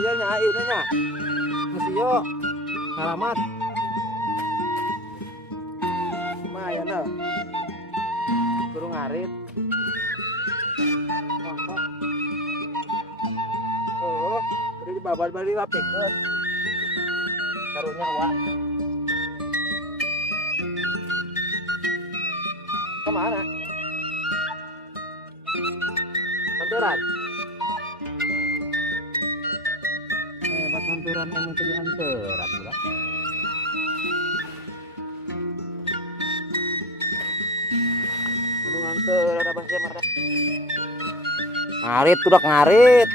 iya nya ini nya. Masih yo ngalamat. Lumayan lah. Kurang ngarit. Mantap. Oh, beri di babal bari rapikeun. Karunya wa. Kemana? Panturan. Hebat panturan emang tadi anturan ulah. Gunung anturan apa sih marah? Ngarit udah ngarit.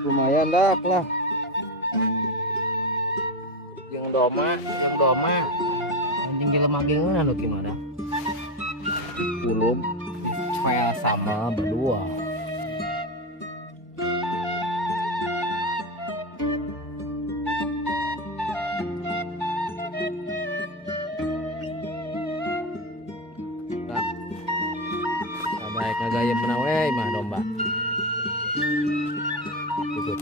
Lumayan dah lah. Yang doma. Anjing jelema gengan lo gimana? Belum. Yang sama berdua. Nah, baik ngagaya menawe mah domba. Ikut.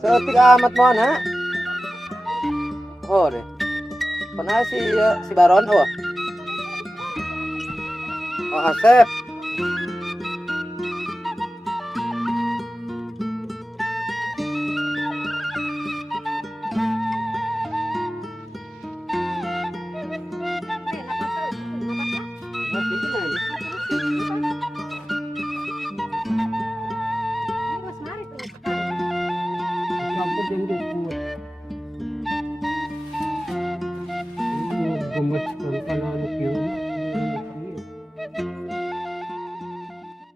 Setik amat mohon ha. Oh deh. Pernah si Baron oh. Oh Asep. Campur yang